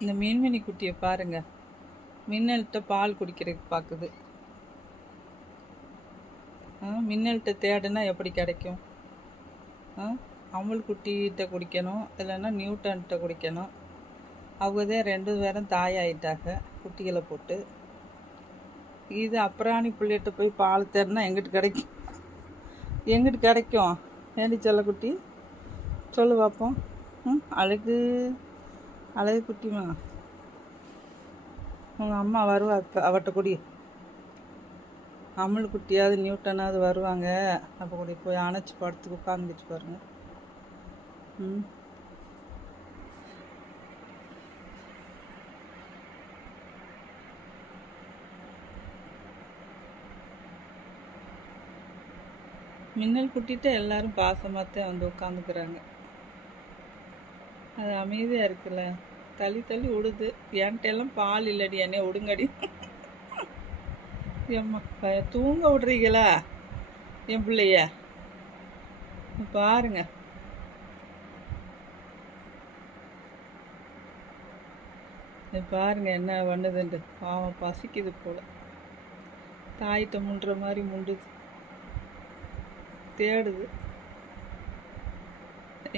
இந்த மீன்மினி குட்டியை பாருங்க, மின்னல்கிட்ட பால் குடிக்கிறதுக்கு பார்க்குது. மின்னல்கிட்ட தேடுனா எப்படி கிடைக்கும்? அமுல் குட்டிகிட்ட குடிக்கணும், இல்லைன்னா நியூட்டன்கிட்ட குடிக்கணும். அவங்க தான் 2 பேரும் தாயாயிட்டாங்க குட்டிகளை போட்டு. இது அப்புறாணி பிள்ளைகிட்ட போய் பால் தேடினா எங்கிட்டு கிடைக்கும்? எங்கிட்டு கிடைக்கும்? ஏண்டி செல்லக்குட்டி சொல்லு பார்ப்போம். அழகு அழகு குட்டிமா, உங்கள் அம்மா வருவா இப்போ அவட்ட குடி. அமுல் குட்டியாவது நியூட்டனாவது வருவாங்க, அப்போ கூடி போய் அணைச்சி படுத்துக்கு உட்காந்துச்சு பாருங்க. மின்னல் குட்டிகிட்ட எல்லாரும் பாசமாகத்தான் வந்து உட்காந்துக்கிறாங்க. அது அமைதியாக இருக்குல்ல, தள்ளி தள்ளி விடுது. என்கிட்ட எல்லாம் பால் இல்லடி, என்னை விடுங்கடி. ஏம்மா தூங்க விடுறீங்களா என் பிள்ளைய? பாருங்க, பாருங்க என்ன பண்ணுதுண்டு. பாவம் பசிக்குது போல, தாயிட்ட முண்டுற மாதிரி முண்டுது, தேடுது.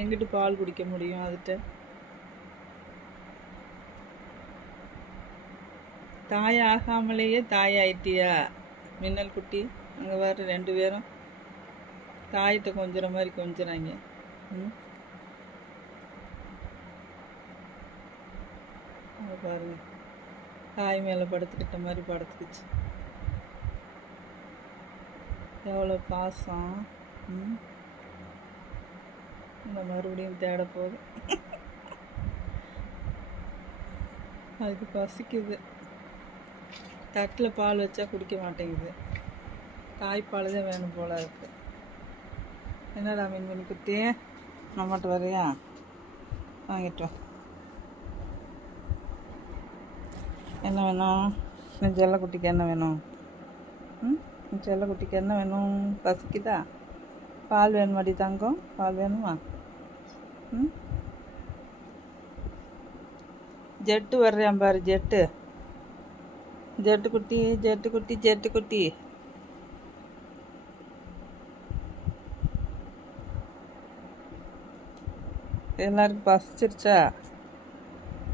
எங்கிட்டு பால் குடிக்க முடியும் அதுகிட்ட? தாயாகாமலேயே தாயாயிட்டியா மின்னல் குட்டி? அங்கே வேறு 2 பேரும் தாயிட்ட கொஞ்சிற மாதிரி கொஞ்சிறாங்க. பாருங்க, தாய் மேலே படுத்துக்கிட்ட மாதிரி படுத்துக்குச்சு. எவ்வளோ பாசம். இந்த மறுபடியும் தேட போகுது. அதுக்கு பசிக்குது. தட்டில் பால் வச்சா குடிக்க மாட்டேங்குது, தாய்ப்பால் தான் வேணும் போல இருக்கு. என்னடா மின்மினி குட்டி, நம்மகிட்ட வரையா? வாங்கிட்டு வா. என்ன வேணும்? என் செல்லக்குட்டிக்கு என்ன வேணும்? என் செல்லக்குட்டிக்கு என்ன வேணும்? பசிக்குதா? பால் வேணுமாடி தங்கம்? பால் வேணுமா? ஜெட்டு வர்றேன் பாரு, ஜெட்டு. ஜெட்டு குட்டி, ஜெட்டு குட்டி, ஜெட்டு குட்டி. எல்லாருக்கும் பசிச்சிருச்சா?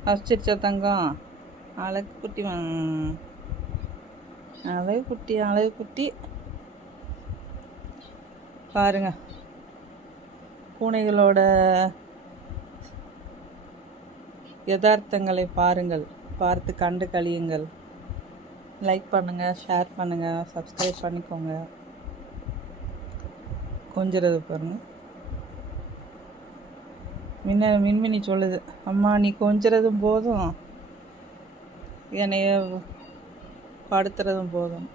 பசிச்சிருச்சா தங்கம்? அழகு குட்டி, அழகு குட்டி, அழகு குட்டி. பாருங்க, பூனைகளோட யதார்த்தங்களை பாருங்கள், பார்த்து கண்டு கழியுங்கள். லைக் பண்ணுங்கள், ஷேர் பண்ணுங்கள், சப்ஸ்கிரைப் பண்ணிக்கோங்க. கொஞ்சிறது பாருங்க. மின்மினி சொல்லுது, அம்மா நீ கொஞ்சிறதும் போதும், என்னைய படுத்துறதும் போதும்.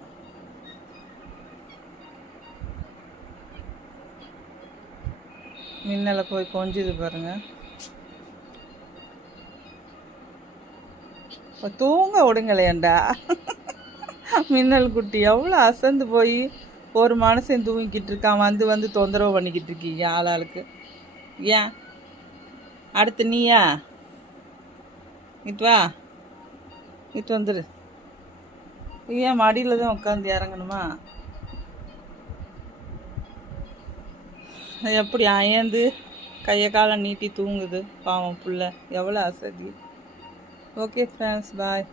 மின்னலை போய் கொஞ்சிது பாருங்க. தூங்க விடுங்களேண்டா. மின்னல் குட்டி எவ்வளோ அசந்து போய் ஒரு மனுஷன் தூங்கிக்கிட்டு இருக்கான், வந்து தொந்தரவு பண்ணிக்கிட்டு இருக்கீங்க ஆளாளுக்கு. ஏன் அடுத்து நீயா? இட்டு வா, இட்டு வந்துடு. ஏன் மடியில் தான் உட்காந்து இறங்கணுமா? எப்படி அயர்ந்து கையை காலை நீட்டி தூங்குது பாவம் புள்ள, எவ்வளோ அசதி. ஓகே ஃப்ரெண்ட்ஸ், பாய்.